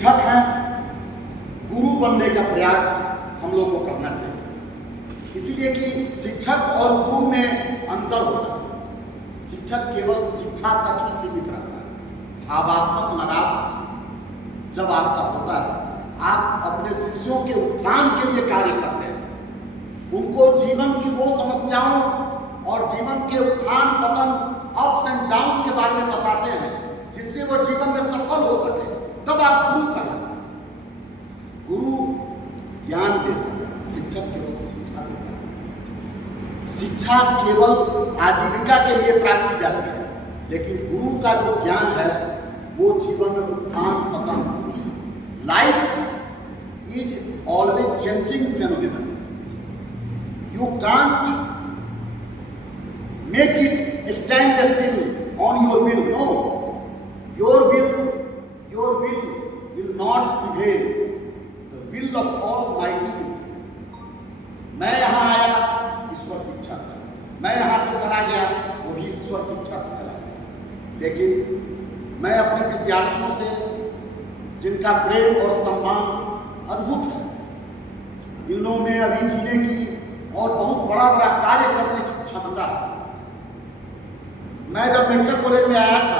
शिक्षक हैं, गुरु बनने का प्रयास हम लोग को करना चाहिए। इसलिए कि शिक्षक और गुरु में अंतर होता है। शिक्षक केवल शिक्षा तक ही सीमित रहता है। भावात्मक लगाव जब आपका होता है, आप अपने शिष्यों के उत्थान के लिए कार्य करते हैं, उनको जीवन की वो समस्याओं और जीवन के उत्थान पतन, अप्स एंड डाउन्स के बारे में बताते हैं, जिससे वो जीवन में सफल हो सके, तब आप गुरु का नाम। गुरु ज्ञान देता है, शिक्षक केवल शिक्षा देता है। शिक्षा केवल आजीविका के लिए प्राप्त की जाती है, लेकिन गुरु का जो ज्ञान है वो जीवन में उत्थान पतन, क्योंकि life is always changing phenomenon. You can't make it stand still on your will. No, your will not prevail. The will of Almighty will prevail. मैं यहाँ आया ईश्वर की इच्छा से, मैं यहाँ से चला गया वो भी ईश्वर की इच्छा से चला गया। लेकिन मैं अपने विद्यार्थियों से, जिनका प्रेम और सम्मान अद्भुत है, इन लोगों में अभी जीने की और बहुत बड़ा बड़ा कार्य करने की क्षमता है। मैं जब मेडिकल कॉलेज में आया था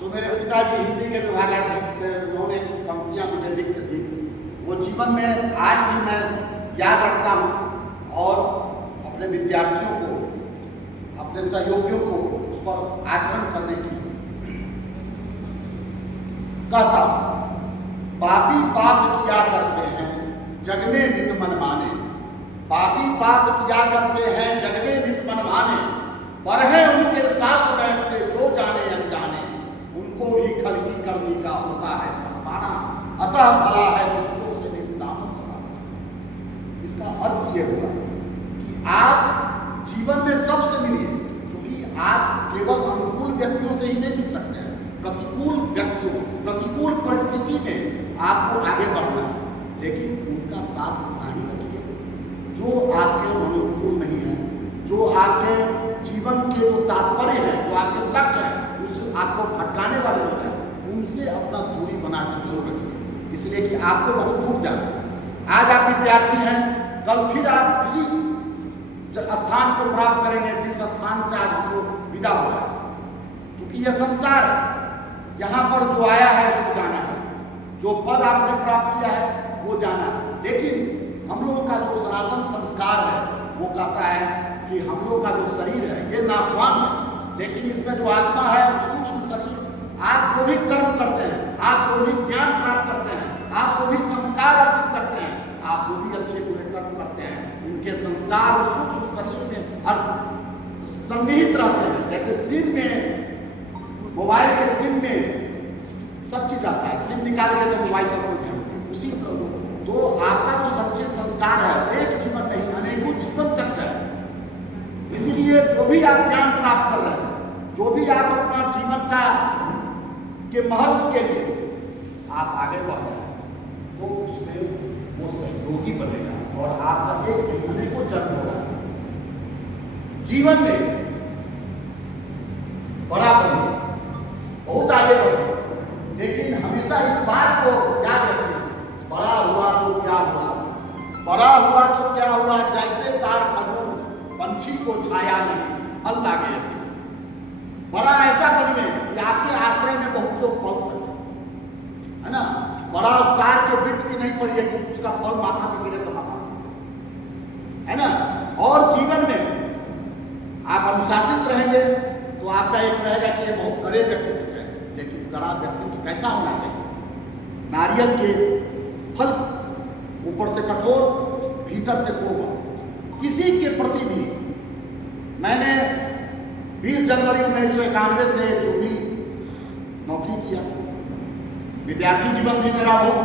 तो मेरे पिताजी हिंदी के विभागाध्यक्ष थे, उन्होंने कुछ पंक्तियां मुझे लिख कर दी थी। वो जीवन में आज भी मैं याद रखता हूँ और अपने विद्यार्थियों को, अपने सहयोगियों को उस पर आचरण करने की कहता हूँ। पापी पाप किया करते हैं जग में नित मन माने, पापी पाप किया करते हैं जग में नित मन माने, पर है उनके साथ बैठते जो जाने अनजाने, उनको भी खल की करनी का होता है फरमाना, अतः भला है दुष्टों से निज दामन समाना। इसका अर्थ यह हुआ कि आप जीवन में सबसे मिलिए, क्योंकि आप केवल अनुकूल व्यक्तियों से ही नहीं मिल सकते हैं। प्रतिकूल व्यक्तियों, प्रतिकूल परिस्थिति में आपको आगे बढ़ना है, लेकिन उनका साथ उतना ही रखिए जो आपके अनुकूल नहीं है, जो आपके जीवन के जो तात्पर्य है, जो आपके लक्ष्य है, उस आपको भटकाने वाले होते हैं, उनसे अपना दूरी बना कर जरूर रखिए, इसलिए कि आपको बहुत दूर जाना है। आज आप विद्यार्थी हैं, कल फिर आप उसी स्थान को प्राप्त करेंगे जिस स्थान से आज हमको विदा हो रहा है। क्योंकि यह संसार यहाँ पर जो आया है उसको जाना है, जो पद आपने प्राप्त किया है वो जाना है। लेकिन हम लोगों का जो सनातन संस्कार है वो कहता है कि हम लोग का जो शरीर है ये नाशवान है, लेकिन इसमें जो आत्मा है वो सूक्ष्म शरीर। आप जो भी कर्म करते हैं, आप जो भी ज्ञान प्राप्त करते हैं, आप जो भी संस्कार अर्जित करते हैं, आप जो भी अच्छे बुरे कर्म करते हैं, उनके संस्कार सूक्ष्म शरीर में सन्निहित रहते हैं। जैसे सिम में, मोबाइल के सिम में सब चीज आता है, सिम निकालिए तो मोबाइल का कोई ध्यान नहीं, उसी तरह तो आपका जो सच्चे संस्कार है एक जीवन नहीं अनेकों जीवन तक है। इसलिए जो भी आप ज्ञान प्राप्त कर रहे हैं, जो भी आप अपना जीवन का के महत्व के लिए आप आगे बढ़ रहे हैं, तो उसमें वो सहयोगी बनेगा और आपका एक जीवन को जन्म होगा। जीवन में बड़ा बने, बहुत आगे बढ़े, लेकिन हमेशा इस बात को याद रखें, बड़ा हुआ तो क्या हुआ, बड़ा हुआ तो क्या हुआ, जैसे तार खजूर पंछी को छाया नहीं फल लागे। बड़ा ऐसा बनिए कि आपके आश्रय में बहुत लोग पल सके, है ना। बड़ा तार के वृक्ष की नहीं पड़ी है कि उसका फल माथा पे गिरे तो माथा, है ना। और जीवन में आप अनुशासित रहेंगे तो आपका एक रहेगा कि ये बहुत कड़े व्यक्तित्व है, लेकिन कड़ा व्यक्तित्व कैसा होना चाहिए? नारियल के फल ऊपर से कठोर, भीतर से कोमल। किसी के प्रति भी मैंने 20 जनवरी 1991 से जो भी नौकरी किया, विद्यार्थी जीवन भी मेरा बहुत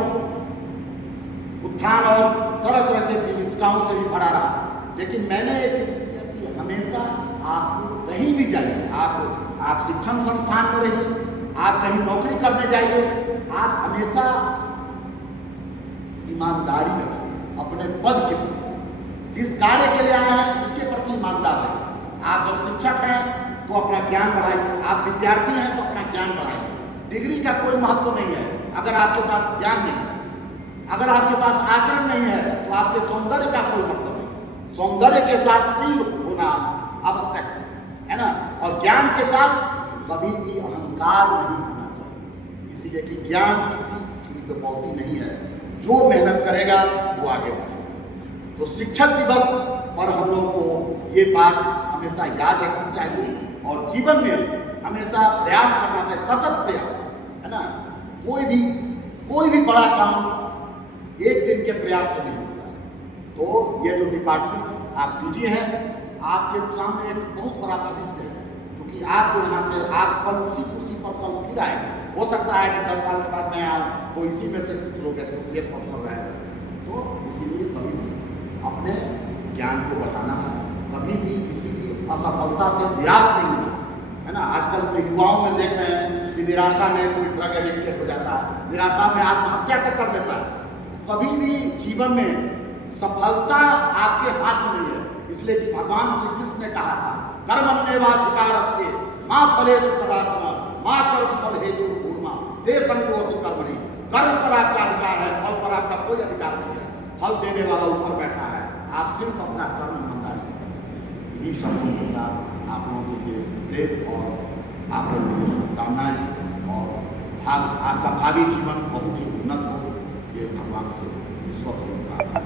उत्थान और तरह तरह के विविधताओं से भी भरा रहा, लेकिन मैंने एक किया कि हमेशा आपको कहीं भी जाइए, आप शिक्षण संस्थान में रहिए, आप कहीं नौकरी करने जाइए, आप हमेशा ईमानदारी रखिए अपने पद के प्रति, जिस कार्य के लिए आए हैं उसके प्रति ईमानदार रहिए। आप जब शिक्षक हैं तो अपना ज्ञान बढ़ाइए, आप विद्यार्थी हैं तो अपना ज्ञान बढ़ाइए। डिग्री का कोई महत्व नहीं है, अगर आपके पास ज्ञान नहीं है, अगर आपके पास आचरण नहीं है, तो आपके सौंदर्य का कोई मतलब नहीं। सौंदर्य के साथ शील होना आवश्यक है ना, और ज्ञान के साथ कभी भी अहंकार नहीं होना चाहिए। इसीलिए कि ज्ञान किसी चीज पे पौती नहीं है, जो मेहनत करेगा वो आगे बढ़ेगा। तो शिक्षक दिवस पर हम लोग को ये बात हमेशा याद रखनी चाहिए और जीवन में हमेशा प्रयास करना चाहिए, सतत प्रयास, है ना। कोई भी बड़ा काम एक दिन के प्रयास से नहीं होता। तो ये जो डिपार्टमेंट है, आप पीजी हैं, आपके सामने एक बहुत बड़ा भविष्य है, क्योंकि आप यहाँ से आप कल उसी कुर्सी पर कल फिर आएंगे। हो सकता है कि 10 साल के बाद मैं आऊँ तो इसी में से कुछ लोग ऐसे ये प्रोफेसर रहेगा। तो इसीलिए कभी भी अपने ज्ञान को बढ़ाना है, कभी भी किसी भी असफलता से निराश नहीं होना, है ना। आजकल के युवाओं में देख रहे हैं कि निराशा में कोई ड्रग एडिक्टेड हो जाता है, निराशा में आत्महत्या तक कर लेता है। कभी भी जीवन में सफलता आपके हाथ में नहीं है, इसलिए कि भगवान श्री कृष्ण ने कहा था कर्मण्येवाधिकारस्ते मा फलेषु कदाचन मा कर्म फल हेतु पूर्णा ते संगोऽसि कर्मणि। कर्म पर आपका अधिकार है, फल पर आपका कोई अधिकार नहीं है। फल देने वाला ऊपर बैठा है, आप सिर्फ अपना कर्म ईमानदारी से कर सकते हैं। इन्हीं शब्दों के साथ आप लोगों के लिए प्रेम और आप लोगों के लिए शुभकामनाएं और आपका भावी जीवन बहुत ही उन्नत हो, ये भगवान से ईश्वर से प्रार्थना।